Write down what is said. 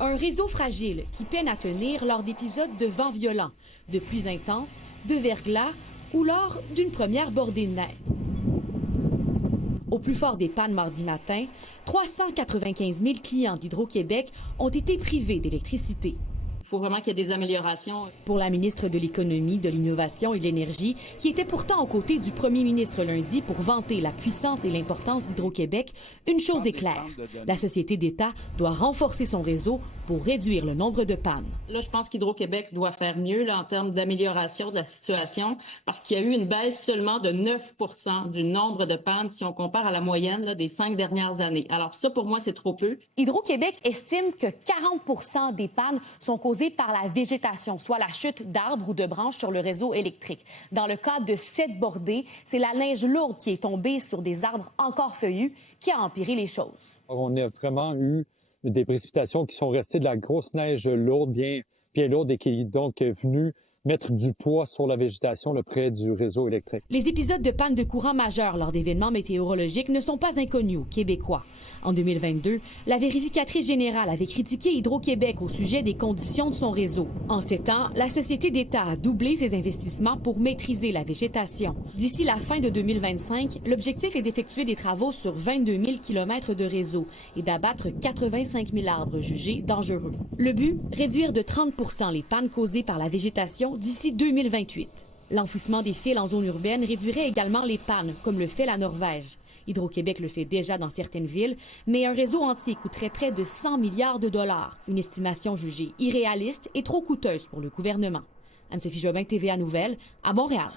Un réseau fragile qui peine à tenir lors d'épisodes de vents violents, de pluies intenses, de verglas ou lors d'une première bordée de neige. Au plus fort des pannes mardi matin, 395 000 clients d'Hydro-Québec ont été privés d'électricité. Il faut vraiment qu'il y ait des améliorations. Pour la ministre de l'Économie, de l'Innovation et de l'Énergie, qui était pourtant aux côtés du premier ministre lundi pour vanter la puissance et l'importance d'Hydro-Québec, une chose est claire. La société d'État doit renforcer son réseau pour réduire le nombre de pannes. Là, je pense qu'Hydro-Québec doit faire mieux là, en termes d'amélioration de la situation parce qu'il y a eu une baisse seulement de 9 % du nombre de pannes si on compare à la moyenne là, des 5 dernières années. Alors ça, pour moi, c'est trop peu. Hydro-Québec estime que 40 % des pannes sont causées par la végétation, soit la chute d'arbres ou de branches sur le réseau électrique. Dans le cas de cette bordée, c'est la neige lourde qui est tombée sur des arbres encore feuillus qui a empiré les choses. On a vraiment eu des précipitations qui sont restées de la grosse neige lourde, bien lourde, et qui est donc venue mettre du poids sur la végétation là, près du réseau électrique. Les épisodes de panne de courant majeurs lors d'événements météorologiques ne sont pas inconnus aux Québécois. En 2022, la vérificatrice générale avait critiqué Hydro-Québec au sujet des conditions de son réseau. En 7 ans, la société d'État a doublé ses investissements pour maîtriser la végétation. D'ici la fin de 2025, l'objectif est d'effectuer des travaux sur 22 000 km de réseau et d'abattre 85 000 arbres jugés dangereux. Le but, réduire de 30 % les pannes causées par la végétation d'ici 2028. L'enfouissement des fils en zone urbaine réduirait également les pannes, comme le fait la Norvège. Hydro-Québec le fait déjà dans certaines villes, mais un réseau entier coûterait près de 100 milliards de dollars. Une estimation jugée irréaliste et trop coûteuse pour le gouvernement. Anne-Sophie Jobin, TVA Nouvelles, à Montréal.